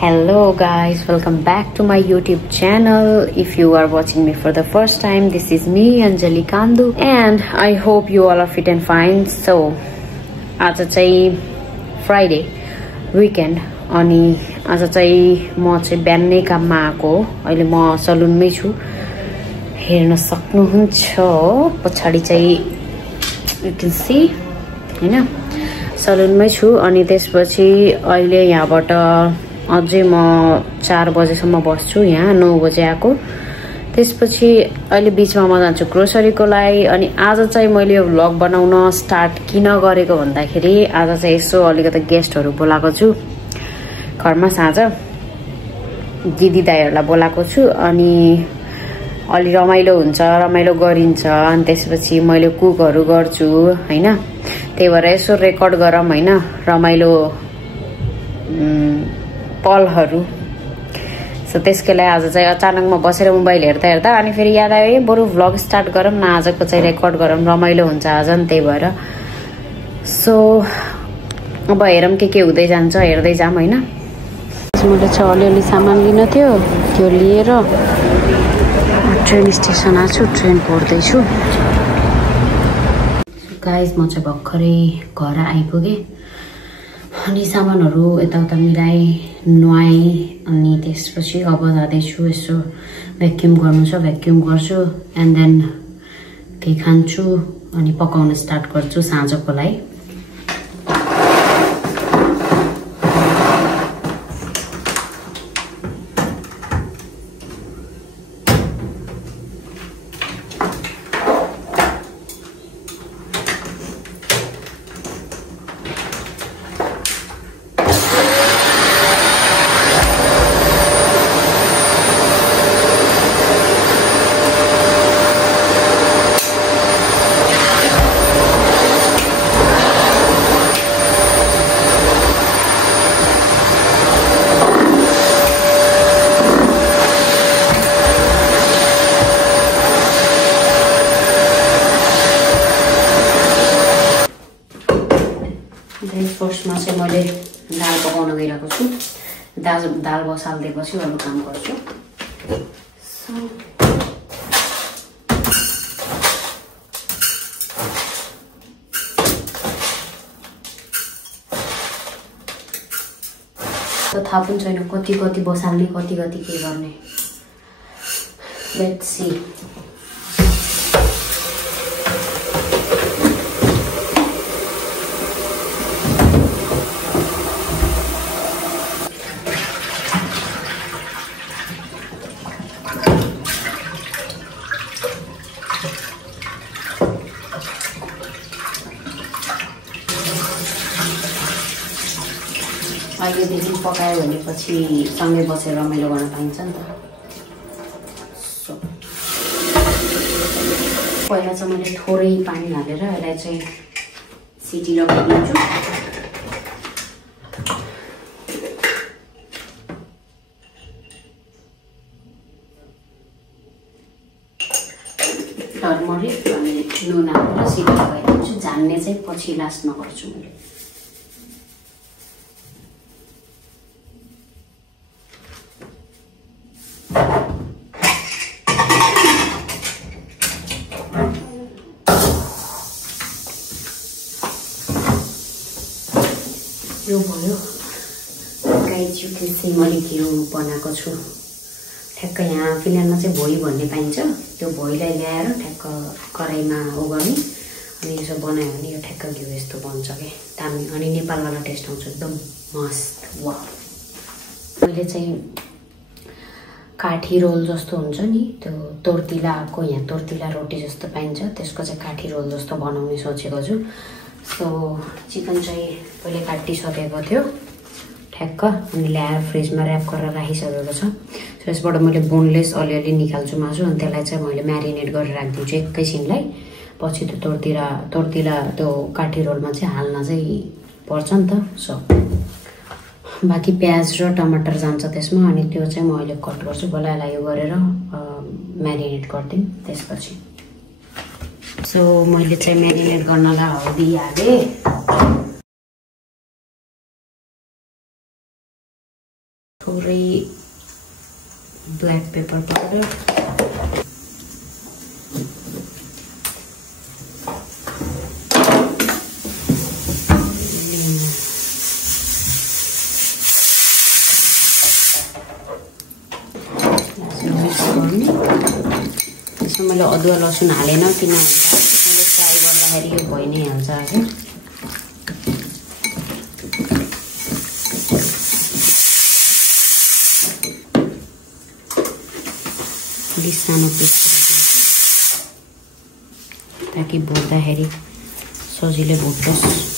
Hello guys, welcome back to my YouTube channel. If you are watching me for the first time, this is me, Anjali Kandu, and I hope you all are fit and fine. So, आज चाहिँ Friday weekend अनि आज चाहिँ म चाहिँ बिहानै काममा आएको हो। अहिले म सलुनमै छु, हेर्न सक्नुहुन्छ पछाडी चाहिँ you can see हैन सलुनमै छु। अनि त्यसपछि अहिले यहाँबाट अझै म 4 बजेसम्म बस्छु, यहाँ 9 बजे आएको। त्यसपछि अहिले बीचमा म जान्छु ग्रोसरीको लागि। अनि आज चाहिँ मैले यो भ्लग बनाउन स्टार्ट किन गरेको भन्दाखेरि आज चाहिँ यसो अलिकति गेस्टहरु बोलाएको छु घरमा। साँझ दिदी दाइहरुलाई बोलाएको छु अनि अलि रमाइलो हुन्छ, रमाइलो गरिन्छ। अनि त्यसपछि मैले कुकहरु गर्छु हैन, त्यही भएर यसो रेकर्ड गरौँ हैन रमाइलो पलहरु। सो त्यसकै लागि आज चाहिँ अचानक म बसेर मोबाइल हेर्दा हेर्दा अनि फेरि याद आयो बरु भ्लग स्टार्ट गरौँ न, आजको चाहिँ रेकर्ड गरौँ, रमाइलो हुन्छ आज नि, त्यही भएर। सो अब हेरौँ के हुँदै जान्छ, हेर्दै जाम हैन। मैले चाहिँ अलिअलि सामान लिन थियो, त्यो लिएर ट्रेन स्टेसन आछु, ट्रेन पढ्दै छु। गाइस म चाहिँ भर्खरै घर आइपुगे अनि सामानहरु यताउता मिलाए, नुहाए अनि त्यसपछि अब जाँदैछु यसो भ्याक्युम गर्नु छ, भ्याक्युम गर्छु एन्ड देन केही खान्छु अनि पकाउन स्टार्ट गर्छु साँझको लागि। फर्स्टमा चाहिँ मैले दाल पकाउन गइरहेको छु। दाल बसाल्दैपछि अरू काम गर्छु। थाहा पनि छैन कति बसाल्ने, कति के गर्ने। Let's see. अहिलेदेखि पकायो भनेपछि सँगै बसेर रमाइलो गर्न पाइन्छ नि त। पहिला चाहिँ मैले थोरै पानी हालेर यसलाई चाहिँ सिटी लगाइदिन्छु। टर्मरिक अनि नुन हालेर सिटी लगाइदिन्छु। झान्ने चाहिँ पछि लास्टमा गर्छु मैले। यो भयो गाइस, यु क्यान सी मैले घिउ बनाएको छु। ठ्याक्क यहाँ फिलहालमा चाहिँ भोइ भन्ने पाइन्छ, त्यो भोइलाई ल्याएर ठ्याक्क कराईमा गर्ने अनि यसो बनायो भने यो ठ्याक्क घिउ यस्तो बन्छ के दामी। अनि नेपालवाला टेस्ट आउँछ एकदम मस्त। वाह। मैले चाहिँ काठी रोल जस्तो हुन्छ नि, त्यो तोर्तिलाको, यहाँ तोर्तिला रोटी जस्तो पाइन्छ, त्यसको चाहिँ काठी रोल जस्तो बनाउने सोचेको छु। सो चिकन चाहिँ पहिले काटिसकेको थियो ठ्याक्क, अनि ल्याएर फ्रिजमा ऱ्याप गरेर राखिसकेको छ। सो यसबाट मैले बोनलेस अलिअलि निकाल्छु मासु, अनि त्यसलाई चाहिँ मैले म्यारिनेट गरेर राखिदिन्छु एकैछिनलाई। पछि त्यो तोर्तिला त्यो काठी रोलमा चाहिँ हाल्न चाहिँ पर्छ नि त। सो बाँकी प्याज र टमाटर जान्छ त्यसमा, अनि त्यो चाहिँ म अहिले कट गर्छु। पहिला यसलाई यो गरेर म्यारिनेट गरिदिउँ त्यसपछि। सो मैले चाहिँ म्यारिनेट गर्नलाई हल्दी हालेँ। थोरै ब्ल्याक पेपर पाउडर, त्यसमा मैले अदुवा लसुन हालेन किनभने मैले फ्राई गर्दाखेरि यो भइ नै हाल्छ हैन। सानो पिस ताकि भुट्दाखेरि सजिलै भुट्टोस्।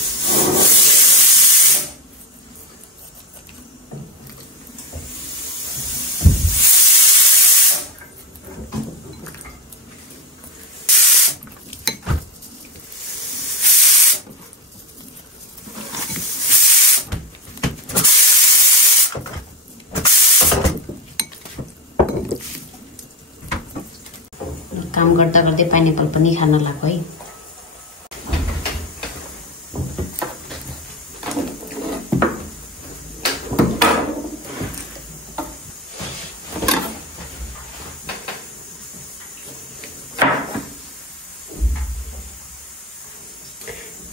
काम गर्दा गर्दै पाइनएप्पल पनि खान लाग्यो है।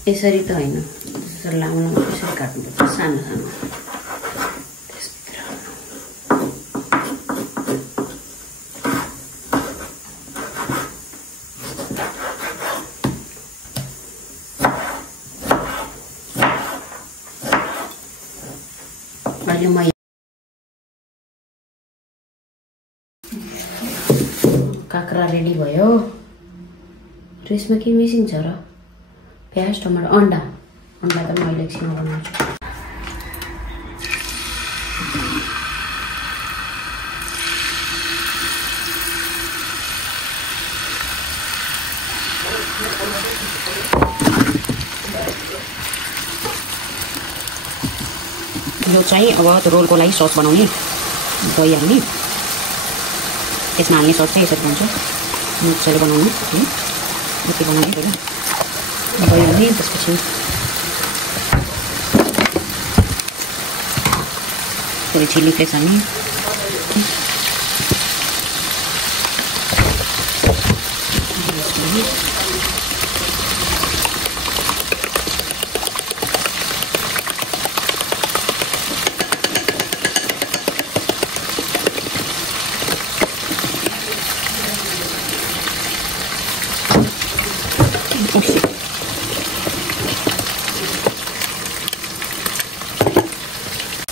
यसरी त हैन, यसरी लामो लामो यसरी काट्नुपर्छ, सानो सानो। काँक्रा रेडी भयो। र यसमा के मिसिन्छ र? प्याज, टमाटर, अन्डा त मैले एकछिनमा बनाउँछु। यो चाहिँ अब रोलको लागि सस बनाउने, दही हाल्ने, त्यसमा हाल्ने सस चाहिँ यसरी बनाउँछु। मजाले बनाउनु है, यति बनाउने पहिला दही हाल्ने, त्यसपछि थोरै चिल्ली फ्लेक्स हाल्ने,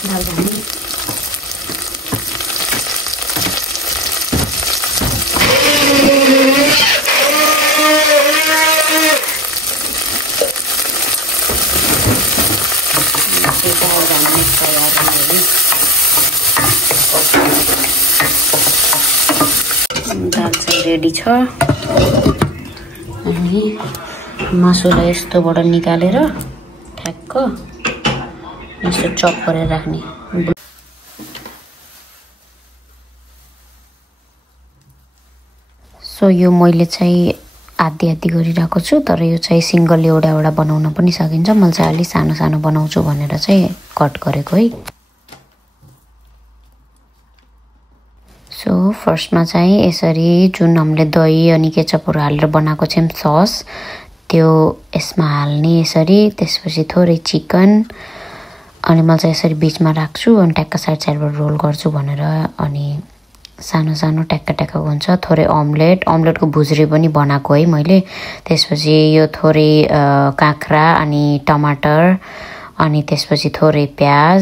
दाल हाल्ने, दाल चाहिँ रेडी छ। अनि मासुलाई यस्तोबाट निकालेर ठ्याक्क यस्तो चप गरेर राख्ने। सो यो मैले चाहिँ आधी आधी गरिरहेको छु, तर यो चाहिँ सिङ्गल एउटा एउटा बनाउन पनि सकिन्छ। मैले चाहिँ अलि सानो सानो बनाउँछु भनेर चाहिँ कट गरेको है। सो फर्स्टमा चाहिँ यसरी जुन हामीले दही अनि केचपहरू हालेर बनाएको छौँ सस, त्यो यसमा हाल्ने यसरी। त्यसपछि थोरै चिकन, अनि मैले चाहिँ यसरी बिचमा राख्छु अनि ट्याक्क साइड साइडबाट रोल गर्छु भनेर। अनि सानो सानो ट्याक्क ट्याक्क हुन्छ। थोरै अमलेटको भुज्री पनि बनाएको है मैले। त्यसपछि यो थोरै काँक्रा अनि टमाटर, अनि त्यसपछि थोरै प्याज,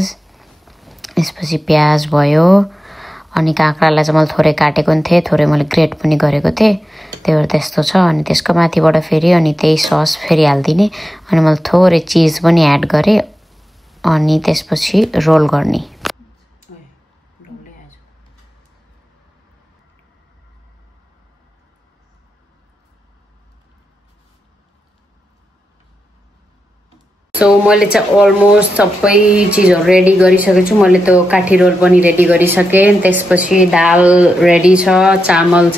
त्यसपछि प्याज भयो। अनि काँक्रालाई चाहिँ मैले थोरै काटेको पनि थिएँ, थोरै मैले ग्रेट पनि गरेको थिएँ, त्यही भएर त्यस्तो छ। अनि त्यसको माथिबाट फेरि अनि त्यही सस फेरि हालिदिने। अनि मैले थोरै चिज पनि एड गरेँ, अनि त्यसपछि रोल गर्ने। सो मैले चाहिँ अलमोस्ट सबै चिजहरू रेडी गरिसकेको छु। मैले त्यो काठी रोल पनि रेडी गरिसकेँ। त्यसपछि दाल रेडी छ, चामल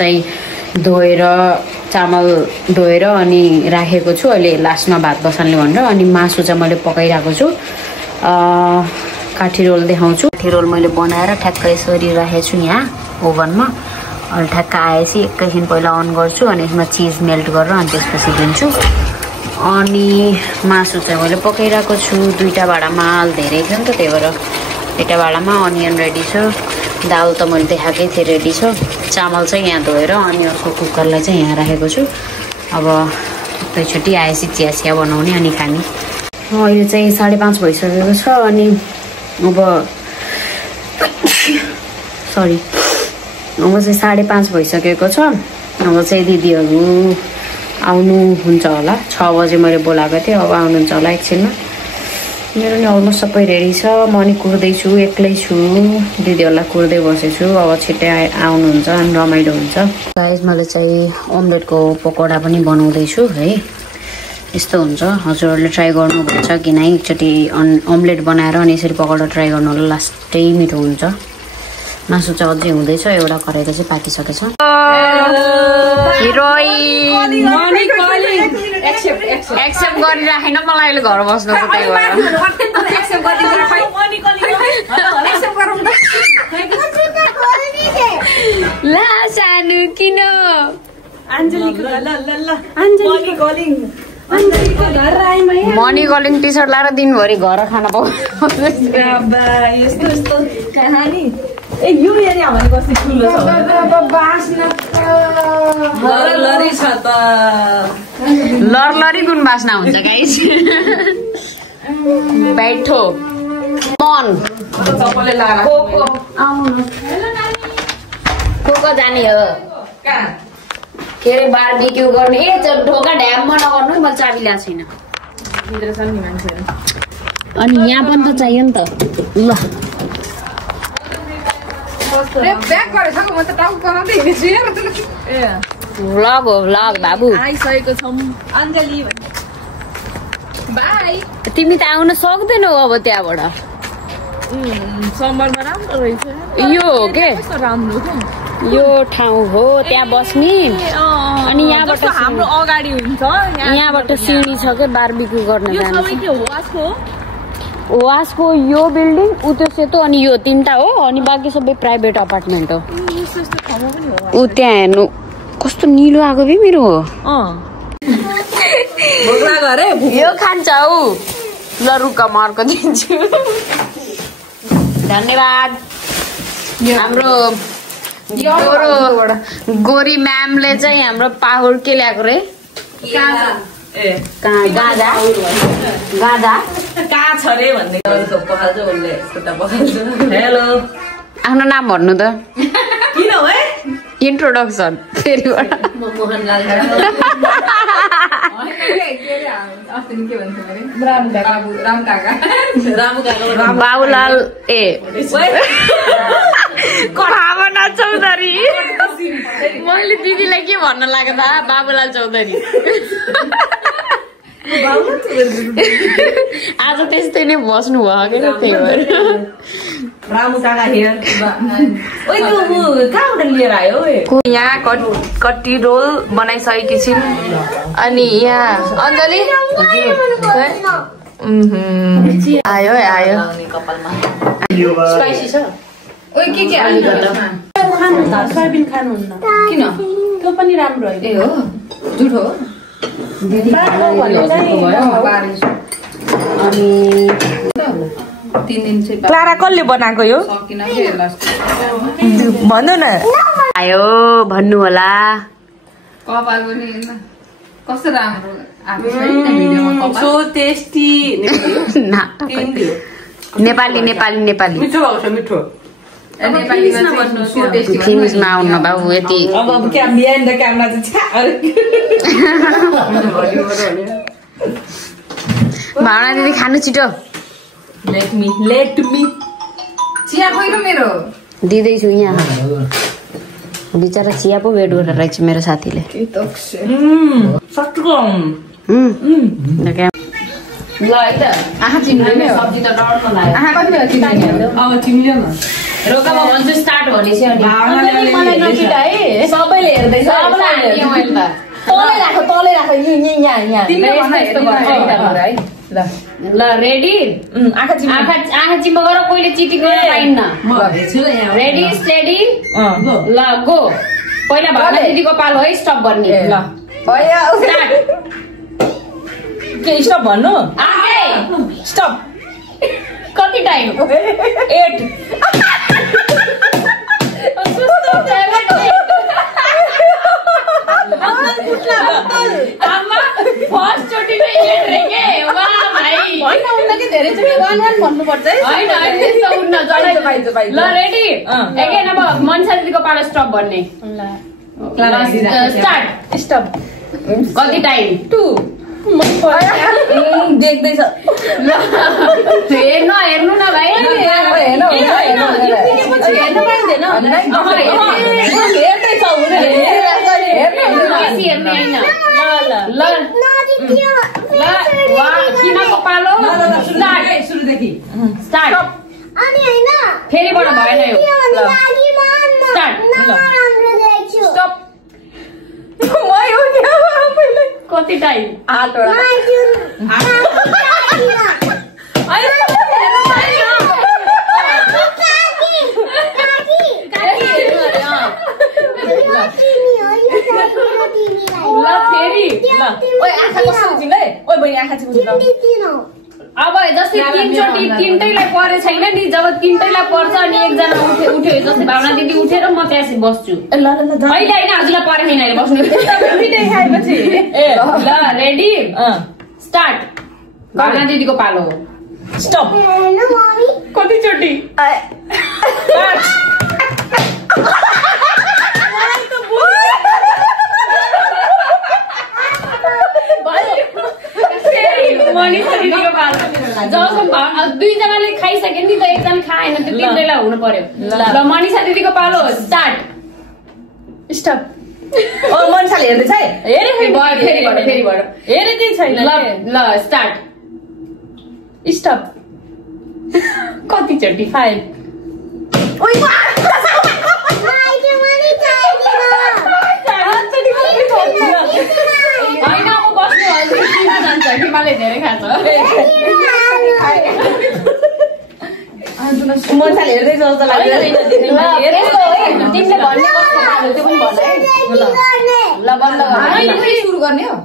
धोएर अनि राखेको छु। अहिले लास्टमा भात बसाल्ने भनेर। अनि मासु चाहिँ मैले पकाइरहेको छु। काठी रोल देखाउँछु। काठी रोल मैले बनाएर ठ्याक्कै यसरी राखेको छु यहाँ ओभनमा। अनि ठ्याक्क आएपछि एकैछिन पहिला अन गर्छु अनि यसमा चिज मेल्ट गरेर अनि त्यसपछि दिन्छु। अनि मासु चाहिँ मैले पकाइरहेको छु। 2टा भाँडामा धेरै थियो नि त, त्यही भएर 2टा भाँडामा अनियन रेडी छ। दाल त मैले देखाएकै थिएँ रेडी छ। चामल चाहिँ यहाँ धोएर अनि अर्को कुकरलाई चाहिँ यहाँ राखेको छु। अब एकैचोटि आएपछि चिया बनाउने अनि खाने। अहिले चाहिँ 5:30 भइसकेको छ अनि अब सरी अब चाहिँ 5:30 भइसकेको छ। अब चाहिँ दिदीहरू आउनुहुन्छ होला। 6 बजे मैले बोलाएको थिएँ, अब आउनुहुन्छ होला एकछिनमा। मेरो नि अलमोस्ट सबै रेडी छ। म नि कुर्दैछु, एक्लै छु, दिदीहरूलाई कुर्दै बसेछु। अब छिट्टै आउनुहुन्छ अनि रमाइलो हुन्छ। गाइस मैले चाहिँ अमलेटको पकौडा पनि बनाउँदैछु है। यस्तो हुन्छ, हजुरहरूले ट्राई गर्नुहुन्छ कि नै? एकचोटि अमलेट बनाएर अनि यसरी पकौडा ट्राई गर्नु होला, लास्टै मिठो हुन्छ। मासु चाहिँ अझै हुँदैछ, एउटा कराइको चाहिँ पाकिसकेछ। एक्सेप्ट गरिराखेन मलाई अहिले घर बस्नु छ, त्यही भएर ला सानो किन मनी कलिङ टी सर्ट लाएर दिनभरि घर खाना पाउँछ। लरलरी गुण बास्ना हुन्छ गाइस। बैठो मन को जाने हो के अरे बारबिक्यू गर्ने। ढोका ढ्याममा नगर्नु, मैले चाबी ल्याएको छैन। अनि यहाँ पनि त चाहियो नि त। ल भ्लग हो भ्लग बाबु। आइसकेको छौँ अञ्जली। बाई। तिमी त आउन सक्दैनौ अब त्यहाँबाट। समरमा राम्रो रहेछ यो हो के राम्रो के यो ठाउँ हो त्यहाँ बस्ने। अनि यहाँबाट हाम्रो अगाडि हुन्छ, यहाँबाट सिँढी छ के बारबिक्यू गर्न जानु। वासको यो बिल्डिङ उ त्यो सेतो अनि यो 3टा हो अनि बाँकी सबै प्राइभेट अपार्टमेन्ट हो। ऊ त्यहाँ हेर्नु कस्तो निलो आएको बे मेरो। यो खान्छ हौ। ल रुका म अर्को दिन्छु। धन्यवाद। हाम्रो गोरी म्यामले चाहिँ हाम्रो पाहुर के ल्याएको रे? गाजा कहाँ छ रे भन्दै हेलो आफ्नो नाम भन्नु त। किन हो इन्ट्रोडक्सन फेरिबाट। बाबुलाल ए भावना चौधरी। मैले दिदीलाई के भन्न लाग्दा बाबुलाल चौधरी। आज त्यस्तै नै बस्नु भयो कि त्यही भएर। यहाँ कट्टी रोल बनाइसकेकी छिन्। अनि यहाँ अञ्जली आयो आयो। स्पाइसी छ। के सोयाबिन खानुहुन्न किन? त्यो पनि राम्रो होइन। ए हो झुट हो। अनि 3 दिन चाहिँ क्लारा कसले बनाएको यो भन्नु न। आयो भन्नु होला। कपाल पनि कस्तो राम्रो आएको छ नि भिडियोमा। कपाल सो टेस्टी। नेपाली नेपाली नेपाली मिठो भएको छ मिठो। फिल्ममा आउनु बाबु यति। भावना दिदी खानु छिटो। लेट मी चिया खोइ मेरो दिँदैछु यहाँ। बिचरा चिया पो वेट गरेर रहेछ मेरो साथीले। ल है त आँखा चिम्लिने सब्जी त डर नलाग्यो। आँखा कति हो चिम्लिने? अब चिम्लियो न। रोकामा भन्छु स्टार्ट भनेपछि अनि मलाई नकिट है। सबैले हेर्दै छ। सबैले हेर्दै मैले त तलै राख यहाँ। तिमीले भन्दा यस्तो गर्छ है। ल ल रेडी आँखा चिम्बो गर कोहीले चिटिङ गर्न पाइन्न रेडी स्टेडी ल गो पहिला भावना दिदीको पालो है स्टप गर्ने ल भयो के स्टप भन्नु आगे स्टप कति टाइम 8 आमा फर्स्ट चोटी चाहिँ 8 रे के वाह भाइ हैन उनले के धेरै चोटी 1 1 भन्नु पर्छ है हैन त्यस्तो उन्न जलाई ल रेडी एगेन अब मनसा दिदीको पालो स्टप भन्ने ल स्टार्ट स्टप कति टाइम 2 देख्दैछ हेर्नु न भाइ हेर्नु पाइँदैन किनको पालो सुरुदेखि स्टार्ट फेरिबाट भएन यो स्टप कति टाइम 8 अब जस्तै 3 चोटी 3टैलाई परे छैन नि जब 3टैलाई पर्छ अनि एकजना उठ्यो जस्तै भावना दिदी उठेर म त्यहाँ बस्छु अहिले होइन हजुरलाई परे छैन अहिले बस्नु ल रेडी स्टार्ट भावना दिदीको पालो हो स्टप कति चोटी 5 जब दुईजनाले खाइसक्यो नि त एकजना खाएन त्यो 3टैलाई हुनु पर्यो ल मनिषा दिदीको पालो स्टार्ट स्टप मनिषाले हेर्दैछ है फेरिबाट हेरेकै छैन ल स्टार्ट स्टप कति चोटी 5 होइन म बस्नु जान्छ हिमालय धेरै खान्छ मनिषाले हेर्दै जस्तो लाग्यो तिमीले भन्ने त्यो पनि भन है ल बन्द सुरु गर्ने हो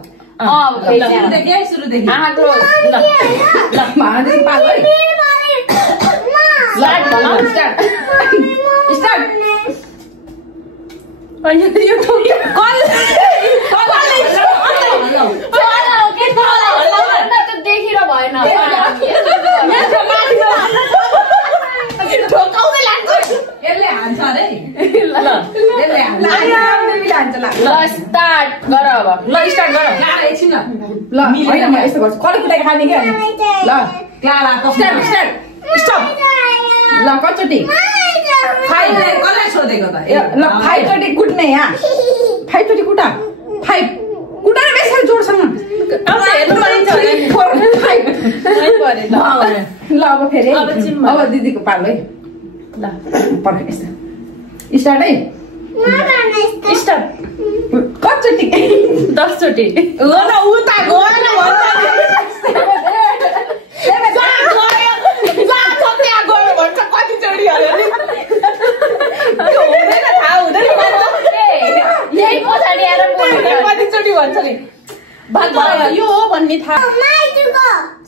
सुरुदेखि आमा क्लोज ल महादेव पालो है स्टार्ट देखिर भएन स्टार्ट गर अब ल स्टार्ट गर एकछिन ल होइन म यस्तो गर्छु कति कुटाइ खाने के ल क्लारा स्टार्ट स्टप ल कतिचोटि 5 कसलाई सोधेको त ल 5 चोटि कुट्ने यहाँ 5 चोटि कुटा 5 कुटाएर बेसी जोडसँग अब हेर्नु पाइन्छ ल अब फेरि अब दिदीको पालो है ल पर्ख यस्तो स्टार्ट है स्टप कतिचोटि 10 चोटि उता गएन भन्छ कति चोटि हुँदैन थाहा हुँदैन यही पछाडि आएर कति चोटि भन्छ नि यो हो भन्ने थाहा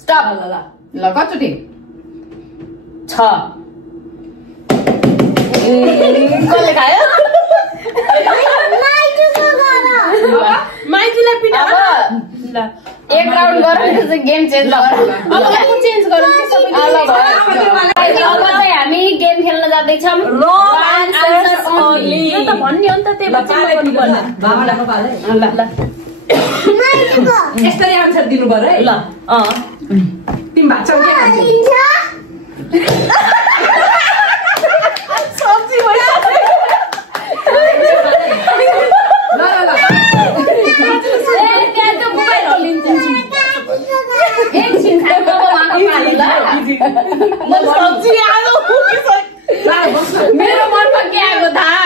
स्टप ल कतिचोटि 6 कसले खायो माइतीलाई पिटा ल एक राउन्ड गरौँ गेम चेन्ज अब चेन्ज गरौँ अब चाहिँ हामी गेम खेल्न जाँदैछौँ यो त भन्ने हो नि त त्यही ल यस्तै आन्सर दिनु पर्यो है ल तिमी भाग्छौ के सब्जी मेरो मनमा के आएको थाहा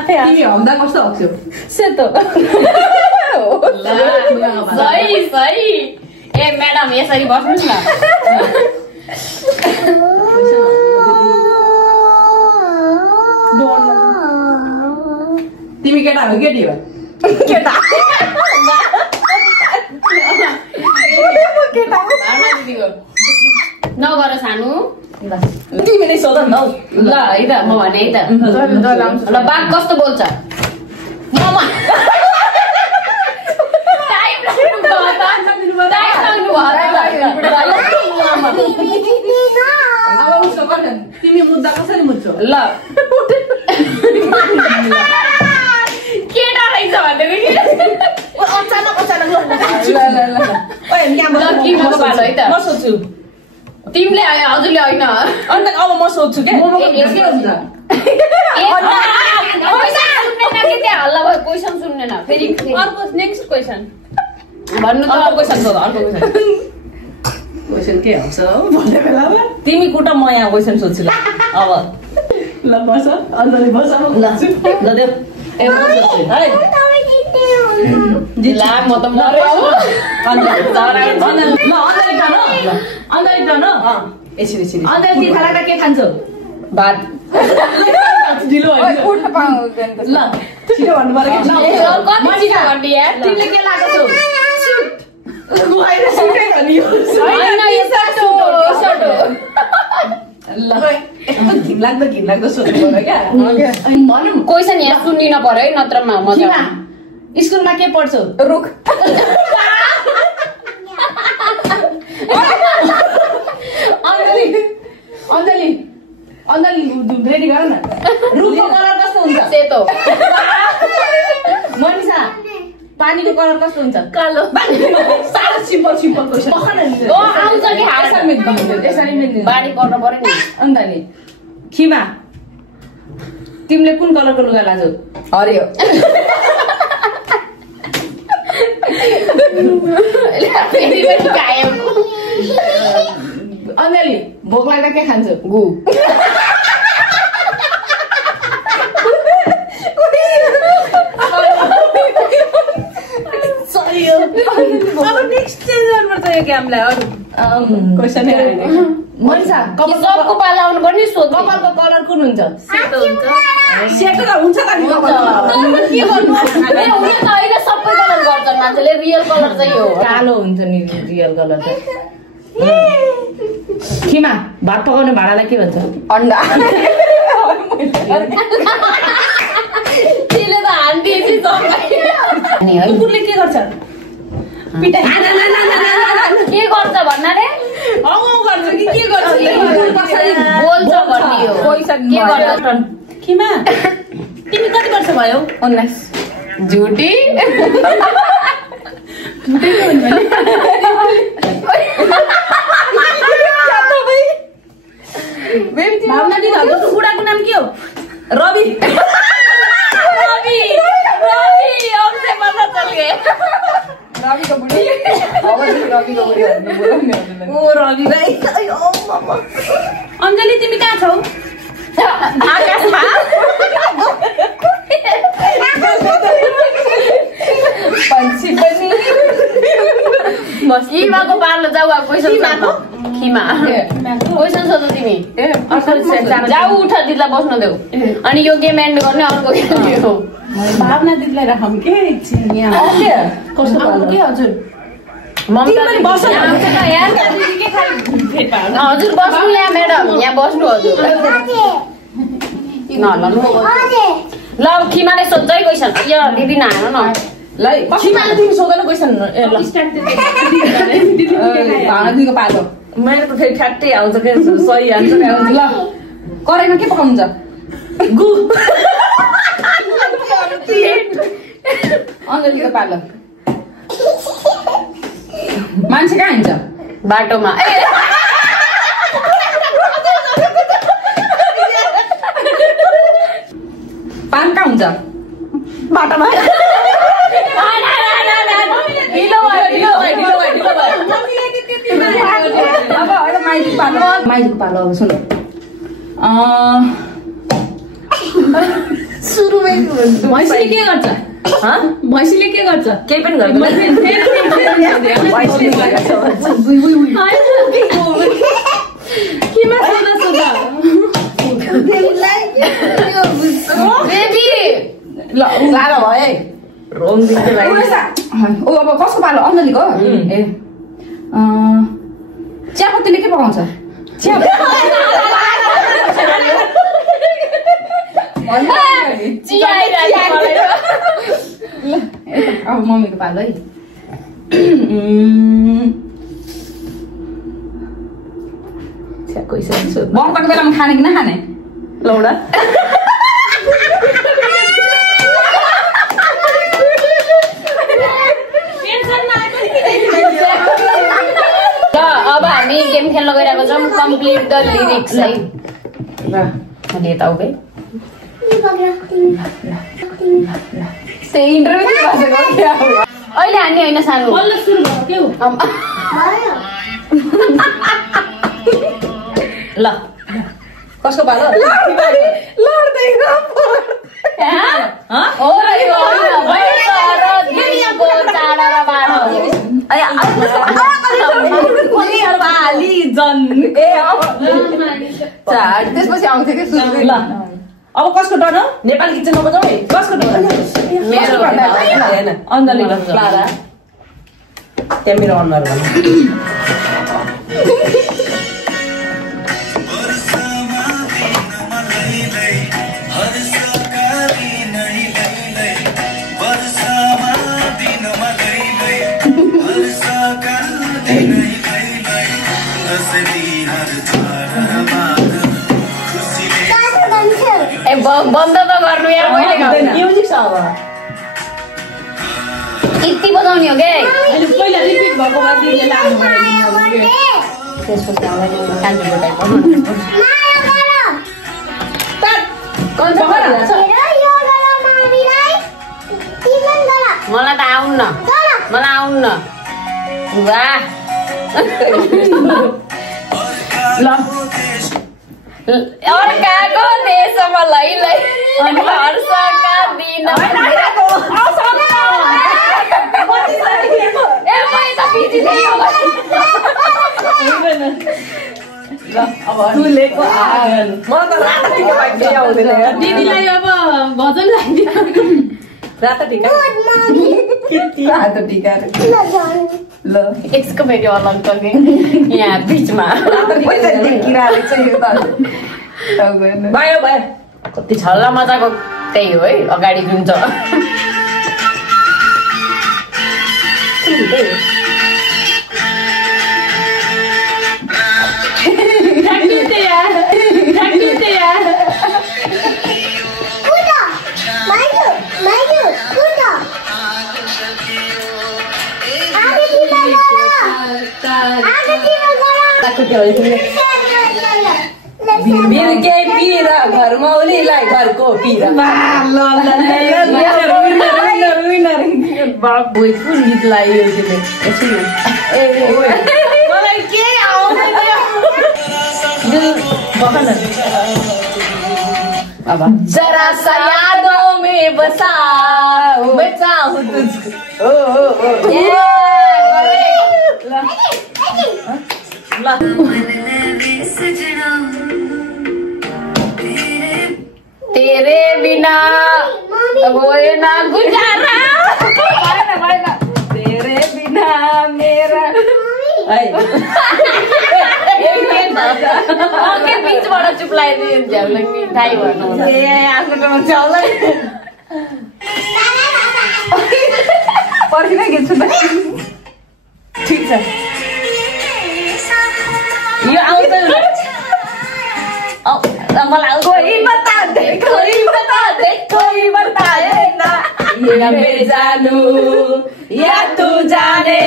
तिमी हम्दा कस्तो हक्स्यौ सेतो सही सही ए म्याडम यसरी बस्नुस् न तिमी केटा हो केटी हो केटा नगर सानो तिमी नै सोध न ल है त म भने है त ल बाघ कस्तो बोल्छ ममा टाइम लाग्नु अब उसको गर्दैन तिमी मुद्दा कसरी मुच्छौ ल केटा रहेछ भनेको अचानक ल ओए यहाँ ल कि मको पालो है त म सोध्छु तिमीले हजुरले होइन अन्त अब म सोध्छु के क्वेसन सुन्नेन फेरि अर्को नेक्स्ट क्वेसन भन्नु त अर्को क्वेसन सोध अर्को क्वेसन के हुन्छ भन्ने बेलामा तिमी कुट म यहाँ क्वेसन सोध्छु ल अब ल बस अन्जली बस ल देऊ ए म सोध्छु है ला म त मर्यो अन्जली न एकछिन अन्जली तिखालाका के खान्छौ भात ढिलो उठ्न पाउँदैन ल छिटो भन्नु पर्यो तिमीले के लगाएको छौ घिनलाग्दो सोध्नु पर्यो क्या क्वेसन यहाँ सुनिन पर्यो है नत्रमा मजा स्कुलमा के पढ्छौ रुख अन्जली रेडी गर न रुखको कलर कस्तो हुन्छ सेतो मनिषा पानीको कलर कस्तो हुन्छ कालो साह्रो सिम्पल क्वेसन आउँछ कि हार्ड बारी पर्नु पर्यो नि अन्त नि खिमा तिमीले कुन कलरको लुगा लाजौ हरियो अन्जली भोक लाग्दा के खान्छौ गु अब नेक्स्ट चेन्ज गर्नुपर्छ यो गेमलाई अरू क्वेसन मनिषा सबको पाला आउनु पर्ने सोध्नु कपालको कलर कुन हुन्छ सेतो हुन्छ सेतो त हुन्छ त नि कपाल के गर्नु अहिले सबै कलर गर्छन् मान्छेले रियल कलर चाहिँ हो कालो हुन्छ नि रियल कलर चाहिँ खिमा भात पकाउने भाँडालाई के भन्छ अन्डा त्यसले त हान्दिएपछि सबै कुकुरले के गर्छ के गर्छ भन्ना रे गर्छ कि के गर्छ कसरी बोल्छ भन्ने हो के गर्छ खिमा तिमी कति वर्ष भयो 19 झुटी भावना दिदीहरूको बुढाको नाम के हो रवि रवि रवि हमसे पता चल गया रविको बुढी रविको बुढी ओ रवि भाइ अञ्जली तिमी कहाँ छौ आकाशमा पंछी पनि बस खिमाको पार्न जाऊ अब क्वेसन खिमा क्वेसन सोध्नु तिमी जाऊ उठ दिदीलाई बस्न देऊ अनि यो गेम एन्ड गर्ने अर्को गेम हो भावना दिदीलाई राखौँ के एकछिन यहाँ कस्तो के हजुर हजुर बस्नु यहाँ म्याडम यहाँ बस्नु हजुर ल खिमाले सोध्छ है क्वेसन यो दिदी नहाल्नु न ल खिमाले तिमी सोध न क्वेसन भाँडीको पालो मेरो त फेरि ठ्याट्टै आउँछ के सही आन्सर आउँछ ल कराईमा के पकाउनुहुन्छ गु अञ्जलीको पालो मान्छे कहाँ हिँड्छ बाटोमा पान कहाँ हुन्छ बाटोमा अब अहिले माइतीको पालो अब सुन भैँसीले के गर्छ भैँसीले के गर्छ केही पनि गर्दैन केमा सोधा ल लाला भयो रोम दिन्छ ओ अब कसको पालो अञ्जलीको ए चियापत्तीले के पकाउँछ अब मम्मीको पालो है बम पाएको बेलामा खाने कि नखाने लौडा अब हामी गेम खेल्न गइरहेको छौँ कम्प्लिट द लिरिक्स है अलि यता उभे त्यही इन्टरभ्यू अहिले हान्ने होइन सानो ल कसको पालो त्यसपछि आउँथ्यो कि ल अब कसको टर्न हो नेपाली गीत चाहिँ नबजाऊ है कसको टर्न मेरो अञ्जली क्लारा त्यहाँ मेरो अनुहार बन्द त गर्नु यार म्युजिक छ अब यति बजाउने हो के पहिला रिपिट भएको बाद दिदीले लाग्नु त्यसपछि मलाई त आउन्न मलाई आउन्न वाह ल अर्काको देशमा लैलै हर्षका दिन दिदीलाई अब भजन गाइदिनु रातो टिका ल यसको फेरि अलग गर्ने यहाँ बिचमा भयो भयो कति छल्ला मजाको त्यही हो है अगाडि जुन छ पिरा घर मौलीलाई घरको पिरा फुल गीत लाग्यो जरा सा यादों में बसा मैं चाहूं तुझको तेरे बिना होए ना गुजारा तेरे बिना मेरा बीचबाट चुप लगाइदियो झ्याउलाई मिठाई भन्नु आफ्नो झ्याउलाई पर्खिन गीत सुन्दा ठिक छ यो आउँछ मलाई कोही बता दे कोही बताएगा ये मैं जानू या तू जाने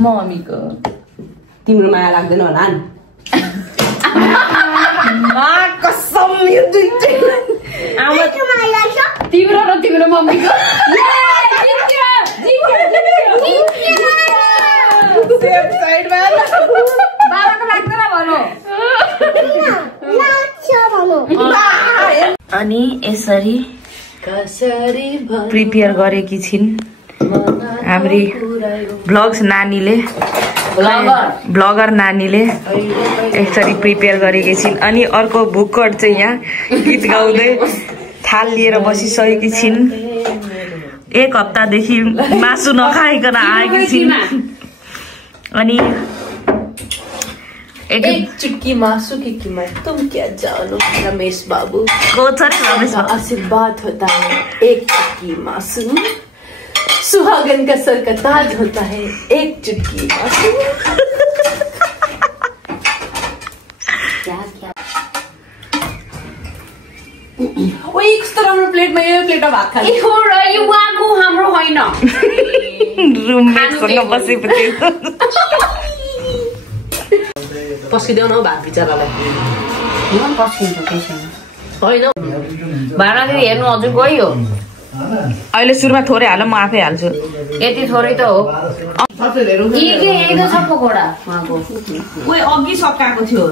मम्मीको तिम्रो माया लाग्दैन होला नि कसम यो दुईटै तिम्रो र तिम्रो मम्मीको अनि यसरी प्रिपेयर गरेकी छिन् हाम्री भ्लग्स नानीले ब्लगर नानीले यसरी प्रिपेयर गरेकी छिन्। अनि अर्को भुक्कड चाहिँ यहाँ गीत गाउँदै थाल लिएर बसिसकेकी छिन्। 1 हप्तादेखि मासु नखाइकन आएकी छिन्। अनि एक चुटकी मासू की कीमत तुम क्या जानो रमेश बाबू। आशीर्वाद होता है एक चुटकी मासू, सुहागन का सर का ताज होता है एक चुटकी मासू। कस्तो राम्रो प्लेटमा यो प्लेटमा भात खाने यो उहाँको हाम्रो होइन रुममेटसँग बसेपछि पस्किदेऊ न भात बिचरालाई होइन भाँडा दिदी हेर्नु हजुर गयो अहिले सुरुमा थोरै हाल म आफै हाल्छु। यति थोरै त हो यही त छ पकौडा उहाँको अघि सकाएको थियो।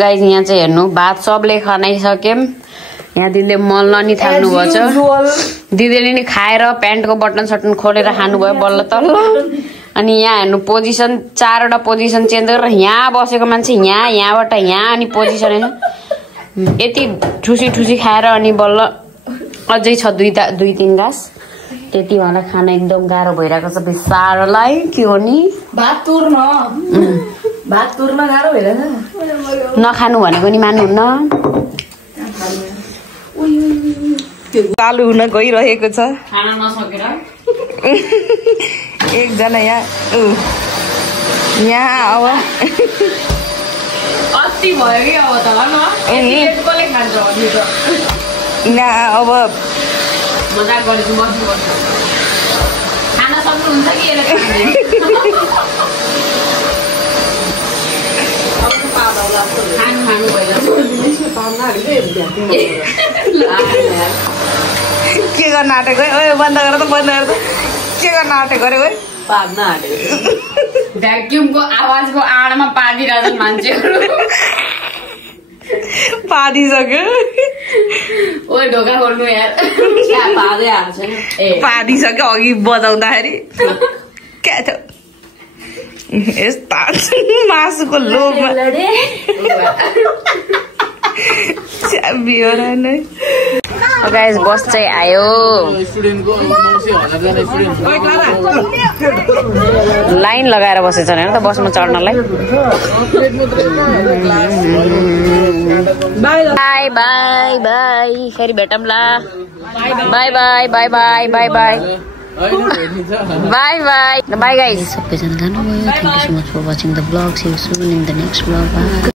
गाइस यहाँ चाहिँ हेर्नु भात सबले खानाइसक्यौँ। यहाँ दिदीले मल्न नि थाल्नु भएछ। दिदीले नि खाएर प्यान्टको बटन सटन खोलेर खानुभयो बल्ल तल्ल। अनि यहाँ हेर्नु पोजिसन 4वटा पोजिसन चेन्ज गरेर यहाँ बसेको मान्छे यहाँबाट यहाँ अनि पोजिसन यति ठुसी खाएर अनि बल्ल अझै छ 2-3 गाँस। त्यति मलाई खाना एकदम गाह्रो भइरहेको छ बेसारोलाई। के हो नि भात तुर्न गाह्रो भइरहेछ। नखानु भनेको नि मान्नुहुन्न। चालु हुन गइरहेको छ खाना नसकेर एकजना यहाँ अब अस्ति भयो कि अब त कसले खान्छ भन्ने त यहाँ अब मजाक गरेको बस्नुपर्छ। खाना सक्नुहुन्छ कि यसले खानु के गर्न आँटेको है? बन्द गर त बन्द गर त। के गर्न आँटेको अरे पार्न आँटेको भ्याक्युमको आवाजको आडमा पादिरहेछन् मान्छेहरू। पादिसक्यो ओइ ढोका खोल्नु यार पार्दै हाल्छ नि पादिसक्यो अघि बजाउँदाखेरि क्या थियो यस्ता मासुको लोभमा गाइस बस चाहिँ आयो। लाइन लगाएर बसेछन् होइन त बसमा चढ्नलाई। बाई बाई बाई फेरि भेटौँला। Bye bye bye bye bye bye bye bye bye guys. सबैजना जानुभयो। Thank you so much for watching the blog. See you soon in the next blog.